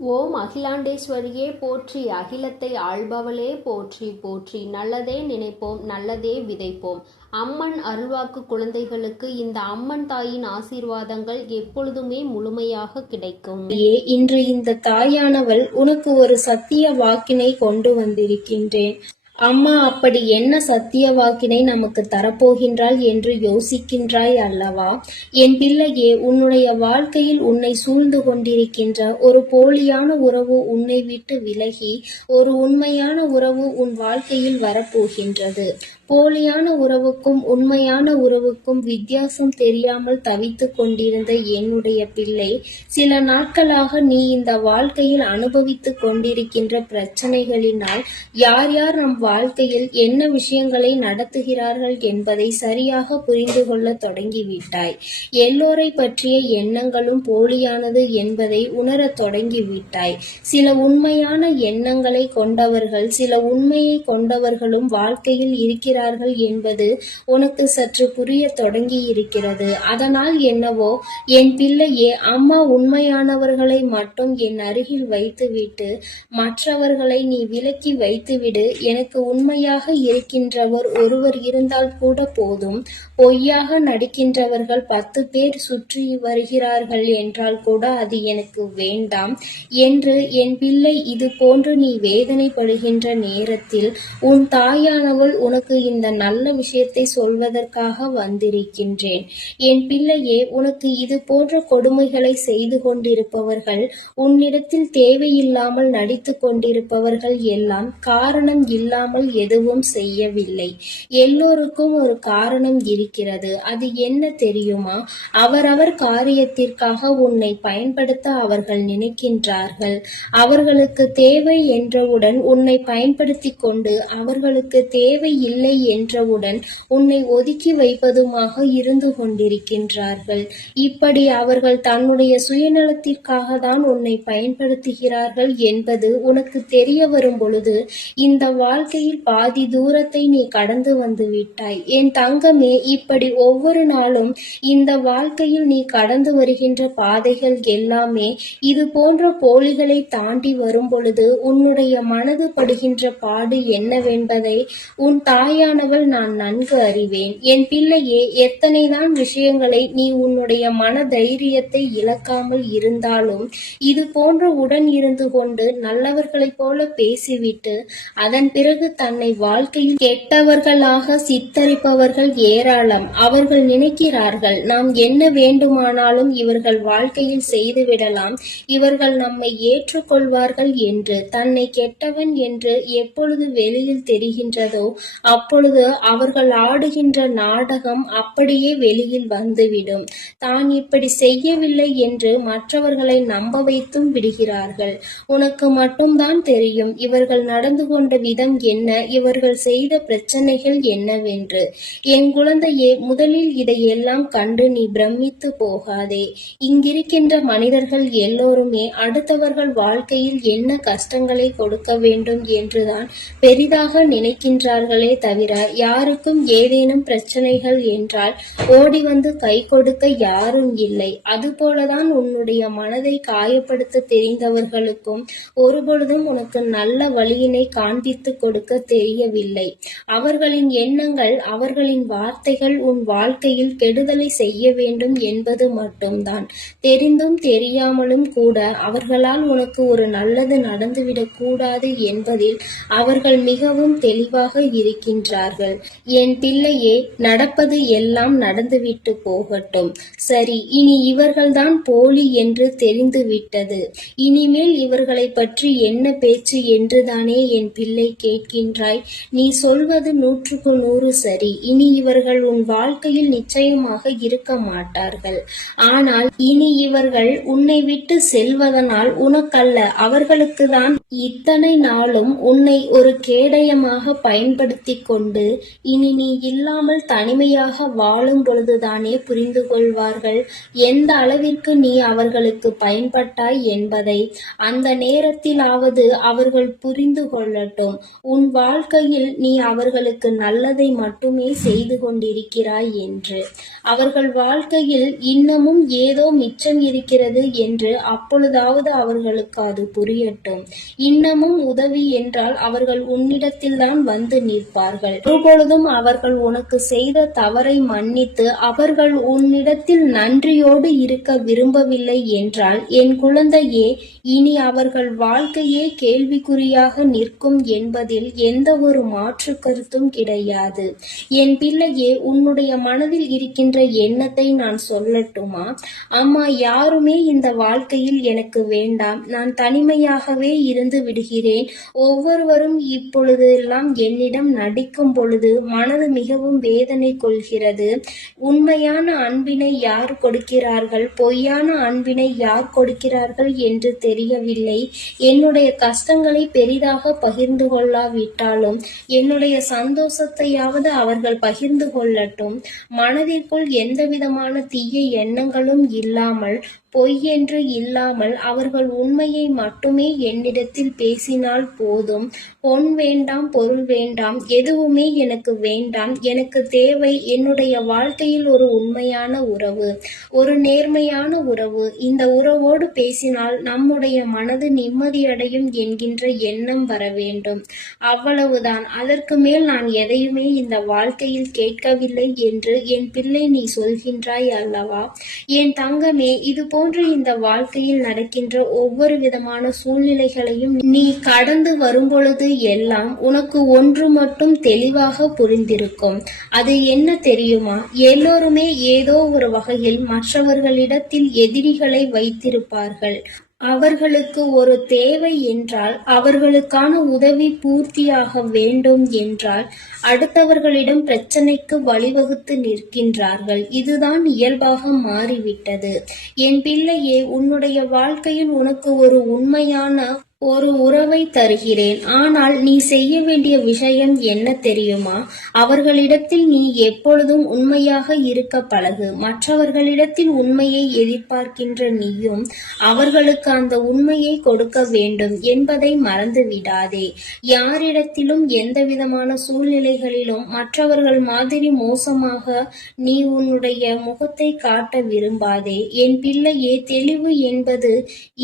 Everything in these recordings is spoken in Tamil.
ஓம் அகிலாண்டேஸ்வரியே போற்றி. அகிலத்தை ஆள்பவளே போற்றி போற்றி. நல்லதே நினைப்போம் நல்லதே விதைப்போம். அம்மன் அருள்வாக்கு குழந்தைகளுக்கு இந்த அம்மன் தாயின் ஆசீர்வாதங்கள் எப்பொழுதுமே முழுமையாக கிடைக்கும். ஏ இன்று இந்த தாயானவள் உனக்கு ஒரு சத்திய வாக்கினை கொண்டு வந்திருக்கின்றேன். அம்மா அப்படி என்ன சத்திய வாக்கினை நமக்கு தரப்போகின்றாள் என்று யோசிக்கின்றாய் அல்லவா? என் பிள்ளையே உன்னுடைய வாழ்க்கையில் உன்னை சூழ்ந்து கொண்டிருக்கின்ற ஒரு போலியான உறவு உன்னை விட்டு விலகி ஒரு உண்மையான உறவு உன் வாழ்க்கையில் வரப்போகின்றது. போலியான உறவுக்கும் உண்மையான உறவுக்கும் வித்தியாசம் தெரியாமல் தவித்துக் கொண்டிருந்த என்னுடைய பிள்ளை சில நாட்களாக நீ இந்த வாழ்க்கையில் அனுபவித்துக் கொண்டிருக்கின்ற பிரச்சனைகளினால் யார் யார் நம் வாழ்க்கையில் என்ன விஷயங்களை நடத்துகிறார்கள் என்பதை சரியாக புரிந்து கொள்ள தொடங்கிவிட்டாய். எல்லோரை பற்றிய எண்ணங்களும் போலியானது என்பதை உணரத் தொடங்கிவிட்டாய். சில உண்மையான எண்ணங்களை கொண்டவர்கள் சில உண்மையை கொண்டவர்களும் வாழ்க்கையில் இருக்கிறார்கள் என்பது உனக்கு சற்று புரிய தொடங்கி இருக்கிறது அதனால் என்னவோ என் பிள்ளையே அம்மா உண்மையானவர்களை மட்டும் என் அருகில் வைத்துவிட்டு மற்றவர்களை நீ விலக்கி வைத்துவிடு. எனக்கு உண்மையாக இருக்கின்றவர் ஒருவர் இருந்தால் கூட போதும். பொய்யாக நடிக்கின்றவர்கள் பத்து பேர் சுற்றி வருகிறார்கள் என்றால் கூட அது எனக்கு வேண்டாம் என்று என் பிள்ளை இது போன்று நீ வேதனைப்படுகின்ற நேரத்தில் உன் தாயானவள் உனக்கு இந்த நல்ல விஷயத்தை சொல்வதற்காக வந்திருக்கின்றேன். என் பிள்ளையே உனக்கு இது போன்ற கொடுமைகளை செய்து கொண்டிருப்பவர்கள் உன்னிடத்தில் தேவையில்லாமல் நடித்துக் கொண்டிருப்பவர்கள் எல்லாம் காரணம் இல்லாமல் எதுவும் செய்யவில்லை. எல்லோருக்கும் ஒரு காரணம் இருக்கிறது. அது என்ன தெரியுமா? அவரவர் காரியத்திற்காக உன்னை பயன்படுத்த அவர்கள் நினைக்கின்றார்கள். அவர்களுக்கு தேவை என்றவுடன் உன்னை பயன்படுத்திக் கொண்டு அவர்களுக்கு தேவை இல்லை இல்லை என்றவுடன் உன்னை ஒதுக்கி வைப்பதுமாக இருந்து கொண்டிருக்கின்றார்கள். இப்படி அவர்கள் தன்னுடைய சுயநலத்திற்காக தான் உன்னை பயன்படுத்துகிறார்கள் என்பது உனக்கு தெரிய வரும் பொழுது இந்த வாழ்க்கையில் பாதி தூரத்தை நீ கடந்து வந்து விட்டாய். என் தங்கமே இப்படி ஒவ்வொரு நாளும் இந்த வாழ்க்கையில் நீ கடந்து வருகின்ற பாதைகள் எல்லாமே இது போன்ற போலிகளை தாண்டி வரும் பொழுது உன்னுடைய மனது படுகின்ற பாடு என்னவென்பதை உன் தாயார் தாயானவள் நான் நன்கு அறிவேன். என் பிள்ளையே எத்தனைதான் விஷயங்களை நீ உன்னுடைய மன தைரியத்தை இழக்காமல் இருந்தாலும் இது போன்ற உடன் இருந்து கொண்டு நல்லவர்களைப் போல பேசிவிட்டு அதன் பிறகு தன்னை வாழ்க்கையில் கெட்டவர்களாக சித்தரிப்பவர்கள் ஏராளம். அவர்கள் நினைக்கிறார்கள் நாம் என்ன வேண்டுமானாலும் இவர்கள் வாழ்க்கையில் செய்துவிடலாம். இவர்கள் நம்மை ஏற்றுக்கொள்வார்கள் என்று. தன்னை கெட்டவன் என்று எப்பொழுது வெளியில் தெரிகின்றதோ அப்பொழுது அவர்கள் ஆடுகின்ற நாடகம் அப்படியே வெளியில் வந்துவிடும். தான் இப்படி செய்யவில்லை என்று மற்றவர்களை நம்ப வைத்தும் விடுகிறார்கள். உனக்கு மட்டும்தான் தெரியும் இவர்கள் நடந்து கொண்ட விதம் என்ன இவர்கள் செய்த பிரச்சனைகள் என்னவென்று. என் குழந்தையே முதலில் இதையெல்லாம் கண்டு நீ பிரமித்து போகாதே. இங்கிருக்கின்ற மனிதர்கள் எல்லோருமே அடுத்தவர்கள் வாழ்க்கையில் என்ன கஷ்டங்களை கொடுக்க வேண்டும் என்றுதான் பெரிதாக நினைக்கின்றார்களே தவிர யாருக்கும் ஏதேனும் பிரச்சனைகள் என்றால் ஓடி வந்து கை கொடுக்க யாரும் இல்லை. அதுபோலதான் உன்னுடைய மனதை காயப்படுத்த தெரிந்தவர்களுக்கும் ஒருபொழுதும் உனக்கு நல்ல வழியினை காண்பித்து கொடுக்க தெரியவில்லை. அவர்களின் எண்ணங்கள் அவர்களின் வார்த்தைகள் உன் வாழ்க்கையில் கெடுதலை செய்ய வேண்டும் என்பது மட்டும்தான். தெரிந்தும் தெரியாமலும் கூட அவர்களால் உனக்கு ஒரு நல்லது நடந்துவிடக் கூடாது என்பதில் அவர்கள் மிகவும் தெளிவாக இருக்கின்றனர். என்றார்கள் என் பிள்ளையே நடப்பது எல்லாம் நடந்துவிட்டு போகட்டும். சரி இனி இவர்கள்தான் போலி என்று தெரிந்து விட்டது இனிமேல் இவர்களை பற்றி என்ன பேச்சு என்றுதானே என் பிள்ளை கேட்கின்றாய். நீ சொல்வது நூற்றுக்கு நூறு சரி. இனி இவர்கள் உன் வாழ்க்கையில் நிச்சயமாக இருக்க மாட்டார்கள். ஆனால் இனி இவர்கள் உன்னை விட்டு செல்வதனால் உனக்கல்ல. அவர்களுக்கு தான் இத்தனை நாளும் உன்னை ஒரு கேடயமாக பயன்படுத்தி கொண்டு இனி நீ இல்லாமல் தனிமையாக வாழும் பொழுதுதானே புரிந்து கொள்வார்கள். எந்த அளவிற்கு நீ அவர்களுக்கு பயன்பட்டாய் என்பதை அந்த நேரத்திலாவது அவர்கள் புரிந்து கொள்ளட்டும். உன் வாழ்க்கையில் நீ அவர்களுக்கு நல்லதை மட்டுமே செய்து கொண்டிருக்கிறாய் என்று. அவர்கள் வாழ்க்கையில் இன்னமும் ஏதோ மிச்சம் இருக்கிறது என்று அப்பொழுதாவது அவர்களுக்கு அது புரியட்டும். இன்னமும் உதவி என்றால் அவர்கள் உன்னிடத்தில்தான் வந்து நிற்பார்கள். ஒருபொழுதும் அவர்கள் உனக்கு செய்த தவறை மன்னித்து அவர்கள் உன்னிடத்தில் நன்றியோடு இருக்க விரும்பவில்லை என்றால் என் குழந்தையே இனி அவர்கள் வாழ்க்கையே கேள்விக்குறியாக நிற்கும் என்பதில் எந்த ஒரு மாற்று கருத்தும் கிடையாது. என் பிள்ளையே உன்னுடைய மனதில் இருக்கின்ற எண்ணத்தை நான் சொல்லட்டுமா? அம்மா யாருமே இந்த வாழ்க்கையில் எனக்கு வேண்டாம். நான் தனிமையாகவே இரு இருந்து விடுகிறேன். ஒவ்வொருவரும் இப்பொழுதெல்லாம் என்னிடம் நடிக்கும் பொழுது மனது மிகவும் வேதனை கொள்கிறது. உண்மையான அன்பினை யார் கொடுக்கிறார்கள்? பொய்யான அன்பினை யார் கொடுக்கிறார்கள் என்று தெரியவில்லை. என்னுடைய கஷ்டங்களை பெரிதாக பகிர்ந்து கொள்ளாவிட்டாலும் என்னுடைய சந்தோஷத்தையாவது அவர்கள் பகிர்ந்து கொள்ளட்டும். மனதிற்குள் எந்த விதமான தீய எண்ணங்களும் இல்லாமல் பொய் என்று இல்லாமல் அவர்கள் உண்மையை மட்டுமே என்னிடத்தில் பேசினால் போதும். பொன் வேண்டாம் பொருள் வேண்டாம் எதுவுமே எனக்கு வேண்டாம். எனக்கு தேவை என்னுடைய வாழ்க்கையில் ஒரு உண்மையான உறவு ஒரு நேர்மையான உறவு. இந்த உறவோடு பேசினால் நம்முடைய மனது நிம்மதியடையும் என்கின்ற எண்ணம் வர வேண்டும். அவ்வளவுதான். அதற்கு மேல் நான் எதையுமே இந்த வாழ்க்கையில் கேட்கவில்லை என்று என் பிள்ளை நீ சொல்கின்றாய் அல்லவா? என் தங்கமே இது போன்று இந்த வாழ்க்கையில் நடக்கின்ற ஒவ்வொரு விதமான சூழ்நிலைகளையும் நீ கடந்து வரும்பொழுது எல்லாம் உனக்கு ஒன்று மட்டும் தெளிவாக புரிந்திருக்கும். அது என்ன தெரியுமா? எல்லோருமே ஏதோ ஒரு வகையில் மற்றவர்களிடத்தில் எதிரிகளை வைத்திருப்பார்கள். அவர்களுக்கு ஒரு தேவை என்றால் அவர்களுக்கான உதவி பூர்த்தியாக வேண்டும் என்றால் அடுத்தவர்களிடம் பிரச்சனைக்கு வழிவகுத்து நிற்கின்றார்கள். இதுதான் இயல்பாக மாறிவிட்டது. என் பிள்ளையே உன்னுடைய வாழ்க்கையில் உனக்கு ஒரு உண்மையான ஒரு உறவை தருகிறேன். ஆனால் நீ செய்ய வேண்டிய விஷயம் என்ன தெரியுமா? அவர்களிடத்தில் நீ எப்பொழுதும் உண்மையாக இருக்க பழகு. மற்றவர்களிடத்தில் உண்மையை எதிர்பார்க்கின்ற நீயும் அவர்களுக்கு அந்த உண்மையை கொடுக்க வேண்டும் என்பதை மறந்து விடாதே யாரிடத்திலும் எந்த விதமான சூழ்நிலைகளிலும் மற்றவர்கள் மாதிரி மோசமாக நீ உன்னுடைய முகத்தை காட்ட விரும்பாதே. என் பிள்ளையே தெளிவு என்பது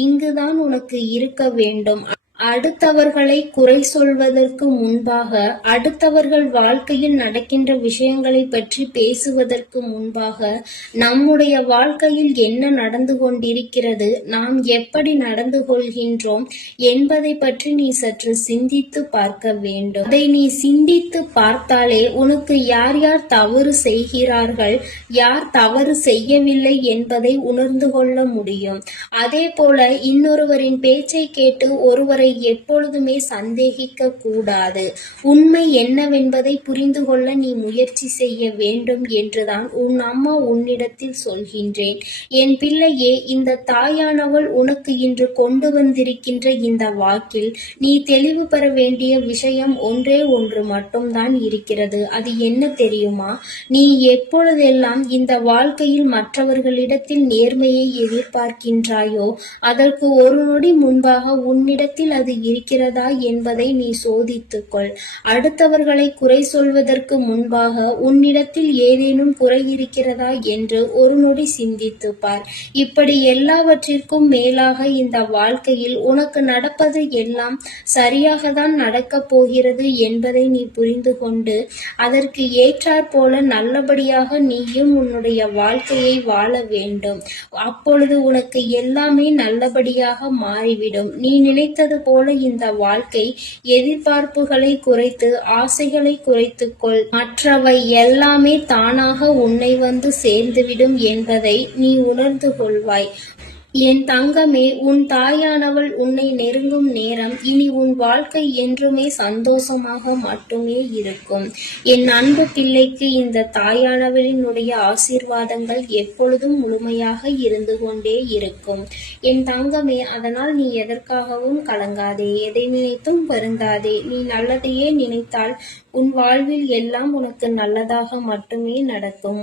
இங்குதான் உனக்கு இருக்க வேண்டும். random அடுத்தவர்களை குறை சொல்வதற்கு முன்பாக அடுத்தவர்கள் வாழ்க்கையில் நடக்கின்ற விஷயங்களை பற்றி பேசுவதற்கு முன்பாக நம்முடைய வாழ்க்கையில் என்ன நடந்து கொண்டிருக்கிறது நாம் எப்படி நடந்து கொள்கின்றோம் என்பதை பற்றி நீ சற்று சிந்தித்து பார்க்க வேண்டும். அதை நீ சிந்தித்து பார்த்தாலே உனக்கு யார் யார் தவறு செய்கிறார்கள் யார் தவறு செய்யவில்லை என்பதை உணர்ந்து கொள்ள முடியும். அதே போல இன்னொருவரின் பேச்சை கேட்டு ஒருவரை எப்பொழுதுமே சந்தேகிக்க கூடாது. உண்மை என்னவென்பதை புரிந்து கொள்ள நீ முயற்சி செய்ய வேண்டும் என்றுதான் உன் அம்மா உன்னிடத்தில் சொல்கின்றேன். என் பிள்ளையே இந்த தாயானவள் உனக்கு இன்று கொண்டு வந்திருக்கின்ற இந்த வாக்கில் நீ தெளிவு பெற வேண்டிய விஷயம் ஒன்றே ஒன்று மட்டும்தான் இருக்கிறது. அது என்ன தெரியுமா? நீ எப்பொழுதெல்லாம் இந்த வாழ்க்கையில் மற்றவர்களிடத்தில் நேர்மையை எதிர்பார்க்கின்றாயோ அதற்கு ஒரு நொடி முன்பாக உன்னிடத்தில் அது இருக்கிறதா என்பதை நீ சோதித்துக்கொள். அடுத்தவர்களை குறை சொல்வதற்கு முன்பாக உன்னிடத்தில் ஏதேனும் குறை இருக்கிறதா என்று ஒரு நொடி சிந்தித்து பார். இப்படி எல்லாவற்றிற்கும் மேலாக இந்த வாழ்க்கையில் உனக்கு நடப்பது எல்லாம் சரியாக தான் நடக்கப் போகிறது என்பதை நீ புரிந்து கொண்டு அதற்கு ஏற்றாற் போல நல்லபடியாக நீயும் உன்னுடைய வாழ்க்கையை வாழ வேண்டும். அப்பொழுது உனக்கு எல்லாமே நல்லபடியாக மாறிவிடும். நீ நினைத்தது போல இந்த வாழ்க்கை எதிர்பார்ப்புகளை குறைத்து ஆசைகளை குறைத்துக்கொள் மற்றவை எல்லாமே தானாக உன்னை வந்து சேர்ந்துவிடும் என்பதை நீ உணர்ந்து கொள்வாய். என் தங்கமே உன் தாயானவள் உன்னை நெருங்கும் நேரம் இனி உன் வாழ்க்கை என்றுமே சந்தோஷமாக மட்டுமே இருக்கும். என் அன்பு பிள்ளைக்கு இந்த தாயானவளினுடைய ஆசீர்வாதங்கள் எப்பொழுதும் முழுமையாக இருந்து கொண்டே இருக்கும். என் தங்கமே அதனால் நீ எதற்காகவும் கலங்காதே எதை நினைத்தும் வருந்தாதே. நீ நல்லதையே நினைத்தால் உன் வாழ்வில் எல்லாம் உனக்கு நல்லதாக மட்டுமே நடக்கும்.